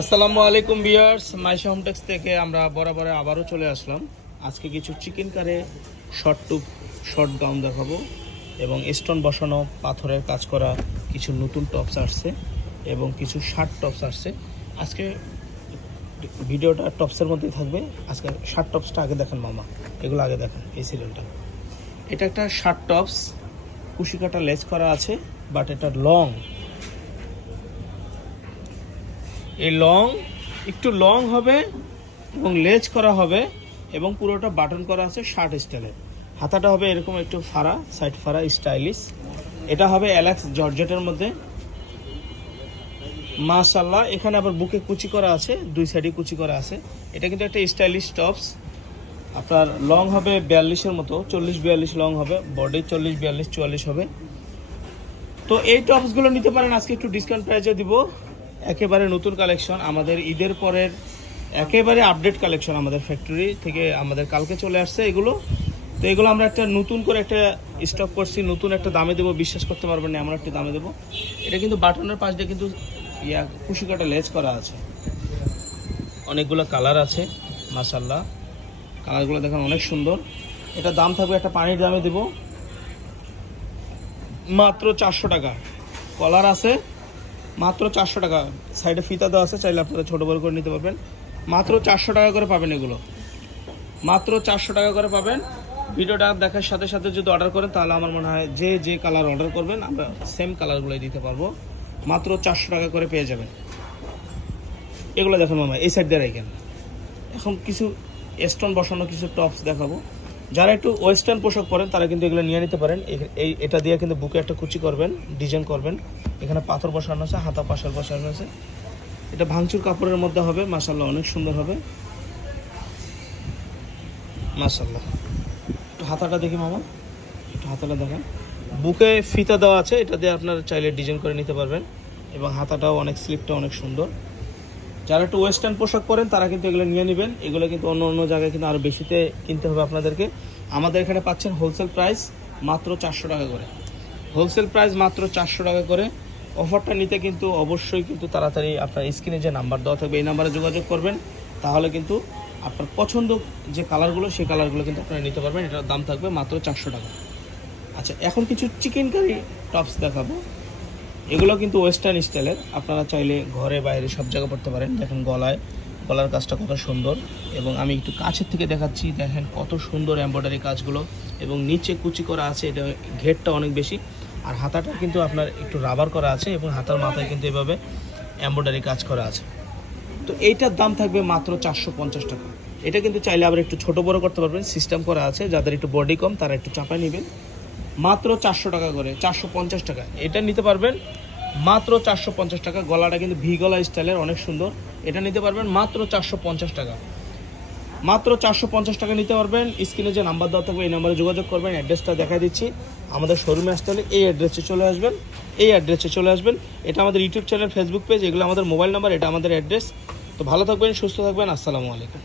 আসসালামু আলাইকুম viewers, Maisha Hometex থেকে আমরা বরাবর আবারও চলে আসলাম। আজকে কিছু চিকেন কারে শর্ট গাউন দেখাবো এবং স্টোন বসানো পাথরের কাজ করা কিছু নতুন টপস আসছে এবং কিছু শার্ট টপস আসছে। আজকে ভিডিওটা টপসের মধ্যেই থাকবে। আজকে শার্ট টপসটা আগে দেখেন মামা, এগুলো আগে দেখেন। এই সিরিয়ালটা, এটা একটা শার্ট টপস, কুশি কাটা লেস করা আছে, বাট এটা লং, এই একটু লং হবে এবং লেজ করা হবে এবং পুরোটা বাটন করা আছে শার্ট স্টাইলের। হাতাটা হবে এরকম একটু ফাড়া, সাইড ফাড়া, স্টাইলিশ। এটা হবে অ্যালাক্স জর্জেটের মধ্যে, মাশাআল্লাহ। এখানে আবার বুকে কুচি করা আছে, দুই সাইডে কুচি করা আছে। এটা কিন্তু একটা স্টাইলিশ টপস। আপনার লং হবে 42-এর মতো, 40-42 লং হবে, বডি 40-42-44 হবে। তো এই টপসগুলো নিতে পারেন, আজকে একটু ডিসকাউন্ট প্রাইসে দিব। একেবারে নতুন কালেকশন, আমাদের ঈদের পরের একেবারে আপডেট কালেকশন আমাদের ফ্যাক্টরি থেকে আমাদের কালকে চলে আসছে এগুলো। তো এগুলো আমরা একটা নতুন করে একটা স্টক করছি, নতুন একটা দামে দেবো, বিশ্বাস করতে পারবেন না এমন একটা দামে দেবো। এটা কিন্তু বাটনের পাশ দিয়ে কিন্তু কুশি কাটা লেজ করা আছে, অনেকগুলো কালার আছে মাশাআল্লাহ। কালারগুলো দেখেন অনেক সুন্দর। এটা দাম থাকবে, একটা পানির দামে দেবো মাত্র 400 টাকা। কলার আছে মাত্র 400 টাকা, সাইডে ফিতা দেওয়া আছে, চাইলে আপনারা ছোট বড় করে নিতে পারবেন। মাত্র 400 টাকা করে পাবেন এগুলো, মাত্র 400 টাকা করে পাবেন। ভিডিওটা দেখার সাথে সাথে যদি অর্ডার করেন তাহলে আমার মনে হয় যে কালার অর্ডার করবেন আমরা সেম কালারগুলোই দিতে পারবো। মাত্র 400 টাকা করে পেয়ে যাবেন। এগুলো দেখুন মামা, এই সাইড দিয়ে রাখেন। এখন কিছু স্টোন বসানো কিছু টপস দেখাবো। যারা একটু ওয়েস্টার্ন পোশাক পরেন তারা কিন্তু এগুলো নিয়ে নিতে পারেন। এটা দিয়ে কিন্তু বুকে একটা কুচি করবেন, ডিজাইন করবেন। এখানে পাথর বসানো আছে, হাতা পাশের বসানো আছে। এটা ভাঙচুর কাপড়ের মধ্যে হবে, মাশাআল্লাহ অনেক সুন্দর হবে মাশাআল্লাহ। একটু হাতাটা দেখি মামা, একটু হাতাটা দেখেন। বুকে ফিতা দেওয়া আছে, এটা দিয়ে আপনারা চাইলে ডিজাইন করে নিতে পারবেন এবং হাতাটাও অনেক, স্লিপটা অনেক সুন্দর। যারা একটু ওয়েস্টার্ন পোশাক পরেন তারা কিন্তু এগুলো নিয়ে নেবেন। এগুলো কিন্তু অন্য জায়গায় কিন্তু আরও বেশিতে কিনতে হবে আপনাদেরকে। আমাদের এখানে পাচ্ছেন হোলসেল প্রাইস মাত্র 400 টাকা করে, হোলসেল প্রাইস মাত্র 400 টাকা করে। অফারটা নিতে কিন্তু অবশ্যই কিন্তু তাড়াতাড়ি আপনার স্ক্রিনে যে নাম্বার দেওয়া থাকবে এই নাম্বারে যোগাযোগ করবেন, তাহলে কিন্তু আপনার পছন্দ যে কালারগুলো সেই কালারগুলো কিন্তু আপনারা নিতে পারবেন। এটার দাম থাকবে মাত্র 400 টাকা। আচ্ছা, এখন কিছু চিকেন কারি টপস দেখাবো। এগুলো কিন্তু ওয়েস্টার্ন স্টাইলের, আপনারা চাইলে ঘরে বাইরে সব জায়গায় পড়তে পারেন। দেখেন গলার কাজটা কত সুন্দর এবং আমি একটু কাছের থেকে দেখাচ্ছি। দেখেন কত সুন্দর এমব্রয়ডারি কাজগুলো এবং নিচে কুচি করা আছে, এটা ঘেরটা অনেক বেশি। আর হাতাটা কিন্তু আপনার একটু রাবার করা আছে এবং হাতার মাথায় কিন্তু এভাবে এমব্রয়ডারি কাজ করা আছে। তো এইটার দাম থাকবে মাত্র 450 টাকা। এটা কিন্তু চাইলে আবার একটু ছোট বড় করতে পারবেন, সিস্টেম করা আছে। যাদের একটু বডি কম তারা একটু চাপায় নেবেন। মাত্র 400 টাকা করে, 450 টাকা এটা নিতে পারবেন মাত্র 450 টাকা। গলাটা কিন্তু ভি গলা স্টাইলের, অনেক সুন্দর। এটা নিতে পারবেন মাত্র 450 টাকা, মাত্র 450 টাকা নিতে পারবেন। স্ক্রিনে যে নাম্বার দেওয়া থাকবে এই নাম্বারে যোগাযোগ করবেন। অ্যাড্রেসটা দেখা দিচ্ছি, আমাদের শোরুমে আসতে হলে এই অ্যাড্রেসে চলে আসবেন। এটা আমাদের ইউটিউব চ্যানেল, ফেসবুক পেজ, এগুলো আমাদের মোবাইল নাম্বার, এটা আমাদের অ্যাড্রেস। তো ভালো থাকবেন, সুস্থ থাকবেন। আসসালামু আলাইকুম।